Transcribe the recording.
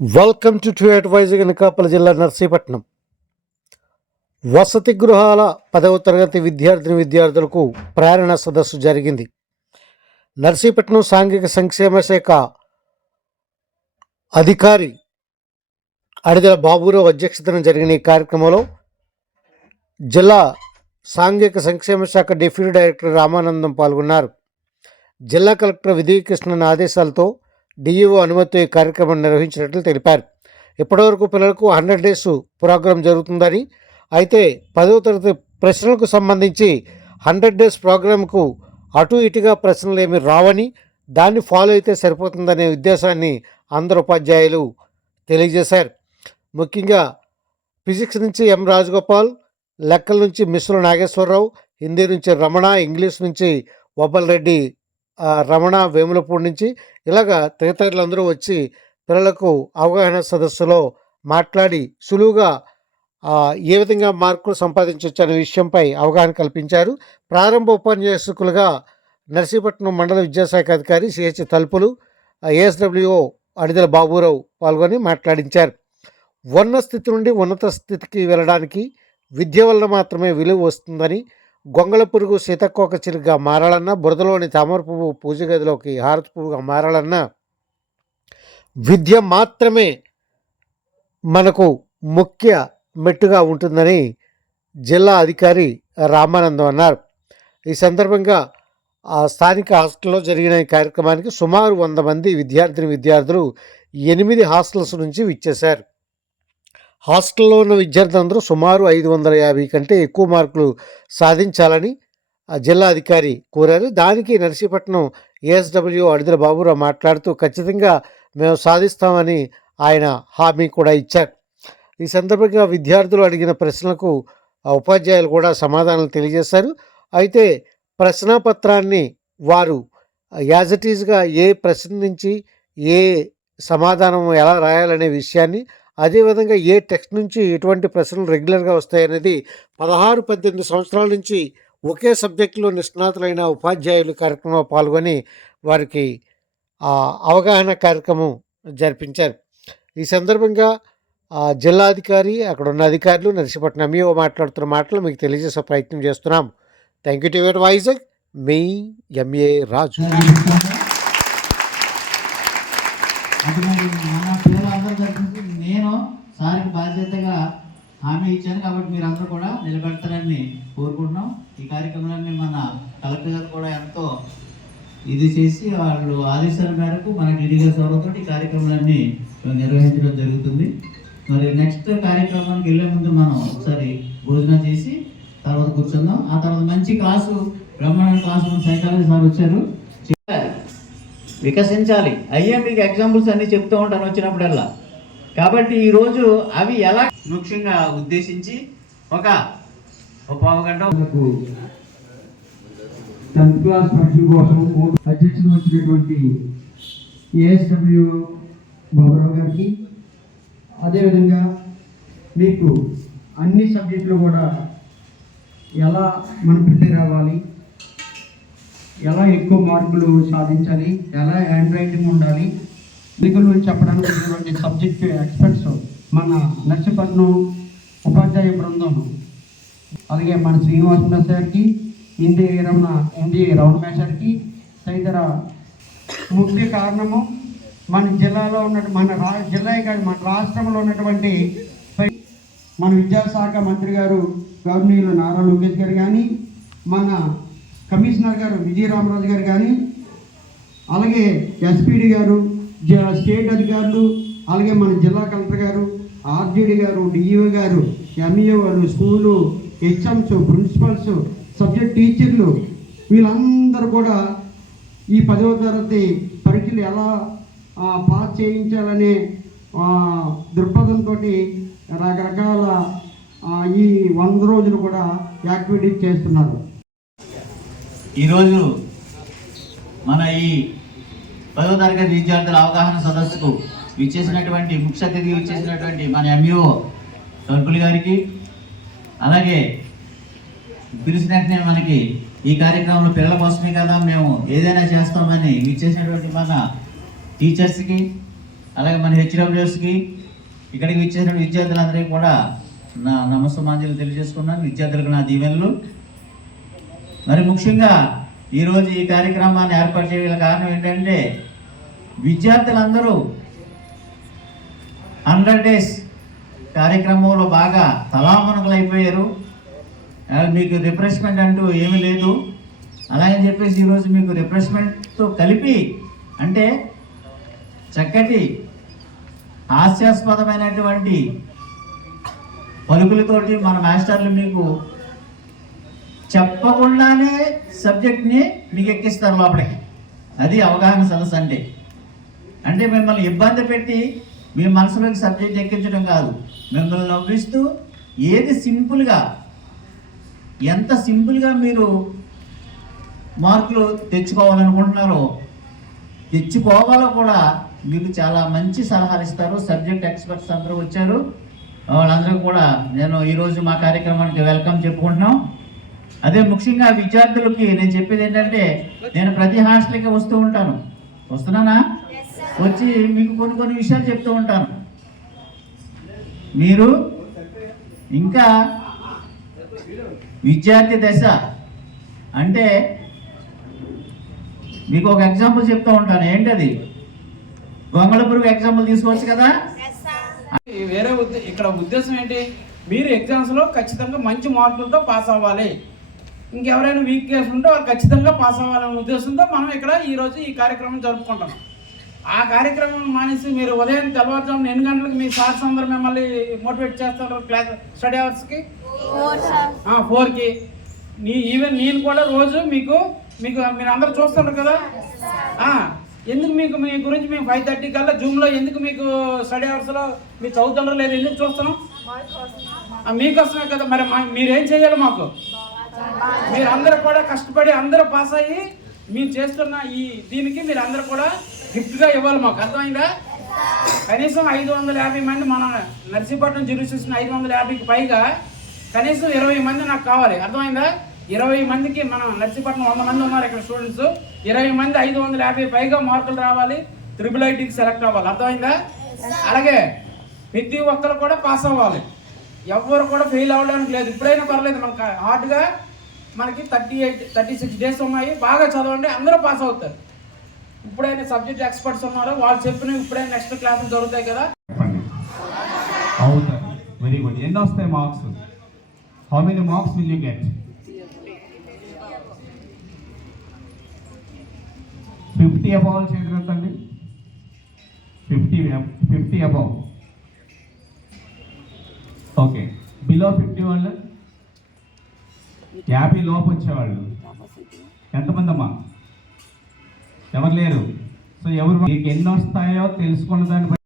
Welcome to two advising Anakapalli జిల్లా నర్సీపట్నం వసతి గృహాల పదవ తరగతి విద్యార్థిని విద్యార్థులకు ప్రేరణ సదస్సు జరిగింది నర్సీపట్నం సాంఘిక సంక్షేమ శాఖ అధికారి అడిదల బాబురావు అధ్యక్షతన జరిగిన ఈ కార్యక్రమంలో జిల్లా సాంఘిక సంక్షేమ శాఖ డిప్యూటీ డైరెక్టర్ రామానందం పాల్గొన్నారు జిల్లా కలెక్టర్ విజయకృష్ణన్ ఆదేశాలతో డిఈఓ అనుమతి కార్యక్రమం నిర్వహించినట్లు తెలిపారు. ఇప్పటివరకు పిల్లలకు హండ్రెడ్ డేస్ ప్రోగ్రాం జరుగుతుందని అయితే పదవ తరగతి ప్రశ్నలకు సంబంధించి హండ్రెడ్ డేస్ ప్రోగ్రాంకు అటు ఇటుగా ప్రశ్నలు ఏమి రావని దాన్ని ఫాలో అయితే సరిపోతుందనే ఉద్దేశాన్ని అందరు ఉపాధ్యాయులు తెలియజేశారు. ముఖ్యంగా ఫిజిక్స్ నుంచి ఎం రాజగోపాల్ లెక్కల నుంచి మిశ్ర నాగేశ్వరరావు హిందీ నుంచి రమణ ఇంగ్లీష్ నుంచి వబ్బల్ రెడ్డి రమణ వేములపూడి నుంచి ఇలాగా తదితరులందరూ వచ్చి పిల్లలకు అవగాహన సదస్సులో మాట్లాడి సులువుగా ఏ విధంగా మార్కులు సంపాదించవచ్చు అనే విషయంపై అవగాహన కల్పించారు. ప్రారంభ ఉపన్యాసకులుగా నర్సీపట్నం మండల విద్యాశాఖ అధికారి సిహెచ్ తలుపులు ఏఎస్డబ్ల్యూఓ అడిదల బాబురావు పాల్గొని మాట్లాడించారు. ఉన్న స్థితి నుండి ఉన్నత స్థితికి వెళ్ళడానికి విద్య వలన మాత్రమే విలువ వస్తుందని గొంగళ పురుగు సీతకోక చిరుగ్గా మారాలన్నా బురదలోని తామర పువ్వు పూజ గదిలోకి హారతి పువ్వుగా మారాలన్నా విద్య మాత్రమే మనకు ముఖ్య మెట్టుగా ఉంటుందని జిల్లా అధికారి రామానందం అన్నారు. ఈ సందర్భంగా ఆ స్థానిక హాస్టల్లో జరిగిన ఈ కార్యక్రమానికి సుమారు వంద మంది విద్యార్థిని విద్యార్థులు ఎనిమిది హాస్టల్స్ నుంచి విచ్చేశారు. హాస్టల్లో ఉన్న విద్యార్థులందరూ సుమారు ఐదు వందల యాభై కంటే ఎక్కువ మార్కులు సాధించాలని జిల్లా అధికారి కోరారు. దానికి నర్సీపట్నం ఏఎస్డబ్ల్యూ అడిదల బాబురావు మాట్లాడుతూ ఖచ్చితంగా మేము సాధిస్తామని ఆయన హామీ కూడా ఇచ్చారు. ఈ సందర్భంగా విద్యార్థులు అడిగిన ప్రశ్నలకు ఉపాధ్యాయులు కూడా సమాధానాలు తెలియజేశారు. అయితే ప్రశ్నాపత్రాన్ని వారు యాజ్ ఇట్ ఈజ్గా ఏ ప్రశ్న నుంచి ఏ సమాధానం ఎలా రాయాలనే విషయాన్ని అదేవిధంగా ఏ టెక్స్ట్ నుంచి ఎటువంటి ప్రశ్నలు రెగ్యులర్గా వస్తాయనేది పదహారు పద్దెనిమిది సంవత్సరాల నుంచి ఒకే సబ్జెక్టులో నిష్ణాతులైన ఉపాధ్యాయులు కార్యక్రమంలో పాల్గొని వారికి అవగాహన కార్యక్రమం జరిపించారు. ఈ సందర్భంగా జిల్లాధికారి అక్కడ ఉన్న అధికారులు నర్సీపట్నం ఎంఈఓ మాట్లాడుతున్న మాటలు మీకు తెలియజేసే ప్రయత్నం చేస్తున్నాం. థ్యాంక్ యూ టు వైజాగ్ మీ ఎంఏ రాజు అది మరి మన పిల్లలందరూ తరఫున నేను సార్కి బాధ్యతగా హామీ ఇచ్చాను కాబట్టి మీరు అందరూ కూడా నిలబెడతారని కోరుకుంటున్నాం. ఈ కార్యక్రమాన్ని మన కలెక్టర్ గారు కూడా ఎంతో ఇది చేసి వాళ్ళు ఆదేశాల మేరకు మన డిడి గారి సభతో ఈ కార్యక్రమాలన్నీ నిర్వహించడం జరుగుతుంది. మరి నెక్స్ట్ కార్యక్రమానికి వెళ్ళే ముందు మనం ఒకసారి భోజనం చేసి తర్వాత కూర్చుందాం. ఆ తర్వాత మంచి క్లాసు బ్రహ్మాండ క్లాసు సైకాలజీ సార్ వచ్చారు. వికసించాలి. అయ్యే మీకు ఎగ్జాంపుల్స్ అన్ని చెప్తూ ఉంటాను వచ్చినప్పుడల్లా. కాబట్టి ఈరోజు అవి ఎలా ముఖ్యంగా ఉద్దేశించి ఒక ఒక పావు గంట మనకు టెన్త్ క్లాస్ పరీక్షల కోసం అధ్యక్షులు వచ్చినటువంటి ఏఎస్డబ్ల్యూ బాబురావు గారికి. అదేవిధంగా మీకు అన్ని సబ్జెక్టులు కూడా ఎలా మనం ప్రిపేర్ అవ్వాలి ఎలా ఎక్కువ మార్కులు సాధించాలి ఎలా హ్యాండ్ రైటింగ్ ఉండాలి దిగులు చెప్పడానికి ఉన్నటువంటి సబ్జెక్ట్ ఎక్స్పర్ట్స్ మన నర్సీపట్నం ఉపాధ్యాయ బృందం. అలాగే మన శ్రీనివాస సార్కి హిందీ రమణ హిందీ రమణ మేషర్కి తదితర ముఖ్య కారణము మన జిల్లాలో ఉన్న మన రా జిల్లా కాదు మన రాష్ట్రంలో ఉన్నటువంటి మన విద్యాశాఖ మంత్రి గారు గవర్నీయులు నారా లోకేష్ గారు కానీ మన కమిషనర్ గారు విజయరామరాజు గారు కానీ అలాగే ఎస్పీడి గారు స్టేట్ అధికారులు అలాగే మన జిల్లా కలెక్టర్ గారు ఆర్జీడీ గారు డిఈఓ గారు ఎంఈఓ వాళ్ళు స్కూలు హెచ్ఎంస్ ప్రిన్సిపల్స్ సబ్జెక్ట్ టీచర్లు వీళ్ళందరూ కూడా ఈ పదవ తరగతి పరీక్షలు ఎలా పాస్ చేయించాలనే దృక్పథంతో రకరకాల ఈ వంద రోజులు కూడా యాక్టివిటీస్ చేస్తున్నారు. ఈరోజు మన ఈ పదో తరగతి విద్యార్థుల అవగాహన సదస్సుకు విచ్చేసినటువంటి ముఖ్య అతిథిగా విచ్చేసినటువంటి మన ఎంఈఓ తలుపులు గారికి అలాగే పిలిచిన మనకి ఈ కార్యక్రమంలో పిల్లల కోసమే కదా మేము ఏదైనా చేస్తామని విచ్చేసినటువంటి మన టీచర్స్కి అలాగే మన హెచ్డబ్ల్యూఎస్కి ఇక్కడికి ఇచ్చేసిన విద్యార్థులందరికీ కూడా నా నమస్సమాంజలు తెలియజేసుకున్నాను. విద్యార్థులకు నా దీవెనలు. మరి ముఖ్యంగా ఈరోజు ఈ కార్యక్రమాన్ని ఏర్పాటు చేయగల కారణం ఏంటంటే విద్యార్థులందరూ హండ్రెడ్ డేస్ కార్యక్రమంలో బాగా తలామణకులు అయిపోయారు మీకు రిఫ్రెష్మెంట్ అంటూ ఏమీ లేదు. అలాగని చెప్పేసి ఈరోజు మీకు రిఫ్రెష్మెంట్తో కలిపి అంటే చక్కటి హాస్యాస్పదమైనటువంటి పలుకులతోటి మన మాస్టర్లు మీకు చెప్పకుండానే సబ్జెక్ట్ని మీకు ఎక్కిస్తారు లోపలికి. అది అవగాహన సదస్సు అంటే. అంటే మిమ్మల్ని ఇబ్బంది పెట్టి మీ మనసులోకి సబ్జెక్ట్ ఎక్కించడం కాదు. మిమ్మల్ని నవ్విస్తూ ఏది సింపుల్గా ఎంత సింపుల్గా మీరు మార్కులు తెచ్చుకోవాలనుకుంటున్నారో తెచ్చుకోవాలో కూడా మీకు చాలా మంచి సలహాలు ఇస్తారు. సబ్జెక్ట్ ఎక్స్పర్ట్స్ అందరూ వచ్చారు. వాళ్ళందరూ కూడా నేను ఈరోజు మా కార్యక్రమానికి వెల్కమ్ చెప్పుకుంటున్నాం. అదే ముఖ్యంగా విద్యార్థులకి నేను చెప్పేది ఏంటంటే నేను ప్రతి హాస్టల్కి వస్తూ ఉంటాను. వస్తున్నానా? వచ్చి మీకు కొన్ని కొన్ని విషయాలు చెప్తూ ఉంటాను. మీరు ఇంకా విద్యార్థి దశ అంటే మీకు ఒక ఎగ్జాంపుల్ చెప్తూ ఉంటాను. ఏంటది? గొంగళ పురుగు ఎగ్జాంపుల్ తీసుకోవచ్చు కదా? ఈ వేరే ఇక్కడ ఉద్దేశం ఏంటి? మీరు ఎగ్జామ్స్లో ఖచ్చితంగా మంచి మార్కులతో పాస్ అవ్వాలి. ఇంకెవరైనా వీక్ కేసు ఉంటే వాళ్ళు ఖచ్చితంగా పాస్ అవ్వాలనే ఉద్దేశంతో మనం ఇక్కడ ఈరోజు ఈ కార్యక్రమం జరుపుకుంటాం ఆ కార్యక్రమం మానేసి మీరు ఉదయం తెల్లవారుజామున ఎన్ని గంటలకు మీ సార్స్ అందరూ మిమ్మల్ని మోటివేట్ చేస్తారు క్లాస్ స్టడీ అవర్స్కి ఫోర్కి నీ ఈవెన్ నేను కూడా రోజు మీకు మీకు మీరు అందరూ చూస్తుంటారు కదా? ఎందుకు మీకు మీ గురించి మేము ఫైవ్ థర్టీ కల్లా జూమ్లో ఎందుకు మీకు స్టడీ అవర్స్లో మీరు చదువుతుంటారు లేదు ఎందుకు చూస్తున్నాం? మీకోసమే. కదా. మరి మీరేం చేయాలి మాకు? మీరు అందరు కూడా కష్టపడి అందరూ పాస్ అయ్యి మేము చేస్తున్న ఈ దీనికి మీరు అందరూ కూడా గిఫ్ట్గా ఇవ్వాలి మాకు. అర్థమైందా? కనీసం ఐదు వందల యాభై మంది మన నర్సీపట్నం జ్యూరిస్టిక్షన్ ఐదు వందల యాభైకి పైగా కనీసం ఇరవై మంది నాకు కావాలి. అర్థమైందా? ఇరవై మందికి మనం నర్సీపట్నం వంద మంది ఉన్నారు ఇక్కడ స్టూడెంట్స్ ఇరవై మంది ఐదు వందల యాభై పైగా మార్కులు రావాలి. త్రిబుల్ ఐటీకి సెలెక్ట్ అవ్వాలి. అర్థమైందా? అలాగే ప్రతి ఒక్కరు కూడా పాస్ అవ్వాలి. ఎవ్వరు కూడా ఫెయిల్ అవ్వడానికి లేదు. ఇప్పుడైనా పర్లేదు మనకు హార్డ్గా మనకి thirty eight thirty six days ఉన్నాయి. బాగా చదవండి అందరూ పాస్ అవుతారు. ఇప్పుడైనా సబ్జెక్ట్ ఎక్స్పర్ట్స్ ఉన్నారు. వాళ్ళు చెప్పిన ఇప్పుడైనా నెక్స్ట్ క్లాసులు దొరుకుతాయి కదా. చెప్పండి. అవుతారు వెరీ గుడ్ ఎన్ని వస్తాయి marks how many marks will you get fifty above చేయగలుగుతండి fifty fifty above okay below fifty వాళ్ళు? యాభై లోపు వచ్చేవాళ్ళు. ఎంతమంది అమ్మా ఎవరు లేరు? సో ఎవరు? మీకు ఎన్ని వస్తాయో తెలుసుకున్న దాన్ని